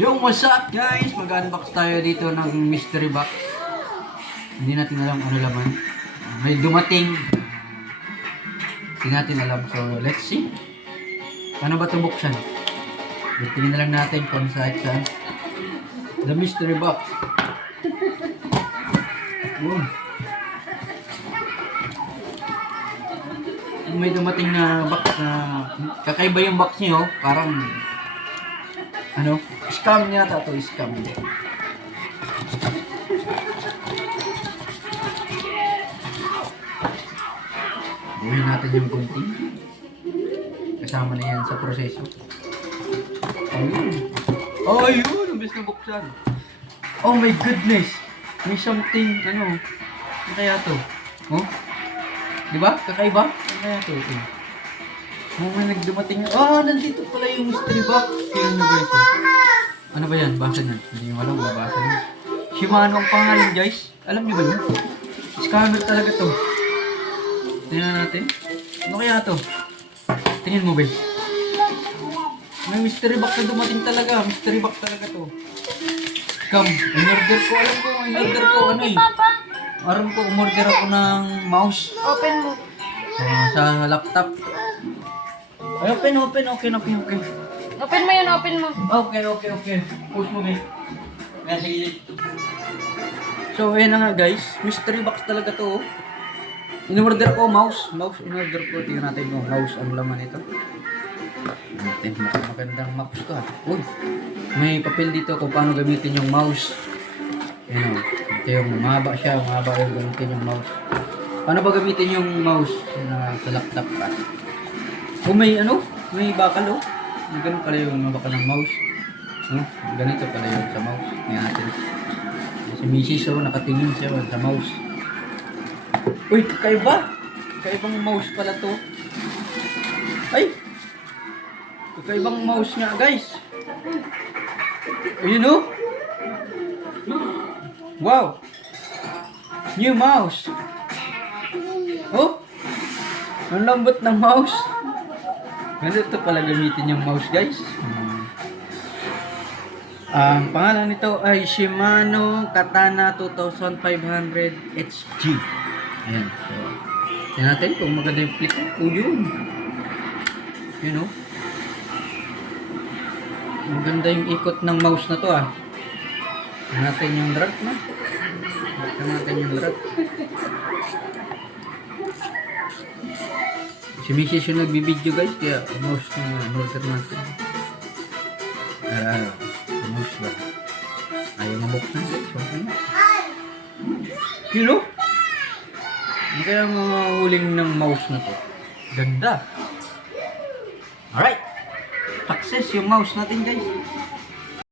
Yo, what's up guys? Mag-unbox tayo dito ng mystery box. Hindi natin alam ano laman. May dumating. Hindi natin alam. So, let's see. Paano ba ito buksan? Tingnan na lang natin kung saan the mystery box. Wow. May dumating na box na kakaiba yung box niyo. Parang ano? Scam niya ito. Scam niya. Buhin natin yung gunting. Kasama na yan sa proseso. Ayun. Oh, ayun! Ang bilis na buksan. Oh my goodness! May something, ano? Ano kaya to? Oh? Diba? Kakaiba? Ano kaya to? Oh, may nagdumating. Oh, nandito pala yung mystery box. Tingnan nyo guys. Ano ba yan? Basa na. Hindi nyo alam. Basa na. Shimano ang pangalan guys. Alam nyo ba yun? Scammer talaga to. Tingnan natin. Ano kaya to? Tingin mo ba? May mystery box na dumating talaga. Mystery box talaga to. Scam. In-order ko. Alam ko. In-order ko. Ano eh. Aram ko. Umorder ako ng mouse. Open mo. Sa laptop. Ay, open. Okay. Open mo yun, open mo. Okay. Push mo, guys. Ayan, sige. So, ayan na nga, guys. Mystery box talaga to. In-order ko, mouse. In-order ko. Tingnan natin yung mouse. Ang laman ito. Natin, magandang mouse to, ha. Uy, may papel dito kung paano gamitin yung mouse. Ayan, o. Ito yung mahaba siya. Mahaba yung gamitin yung mouse. Paano ba gamitin yung mouse sa laptop pa? Oh, may bakal, oh. Ganun pala yung bakal ng mouse. Ganito pala yung sa mouse. Ngayon natin. Si Mrs. Nakatingin siya sa mouse. Uy, kakaiba! Kakaibang mouse pala to. Ay! Kakaibang mouse nga, guys. Ayun, oh. Wow! New mouse. Oh! Ang lambot ng mouse. Ganito pala gamitin yung mouse, guys. Ang pangalan nito ay Shimano Katana 2500 HG. Ayan. So, tingnan natin kung maganda yung click. Oh, yun. Yun, oh. Maganda yung ikot ng mouse na to, ah. Tingnan natin yung drag, no? Tingnan natin yung drag. Si Mrs. yung nagbibideo, guys, kaya mouse yung order natin. Mouse ba? Ayaw mabuksan, guys. Okay na. Yun, oh. Ano kaya mga huling ng mouse na to? Ganda. Alright. Success yung mouse natin, guys.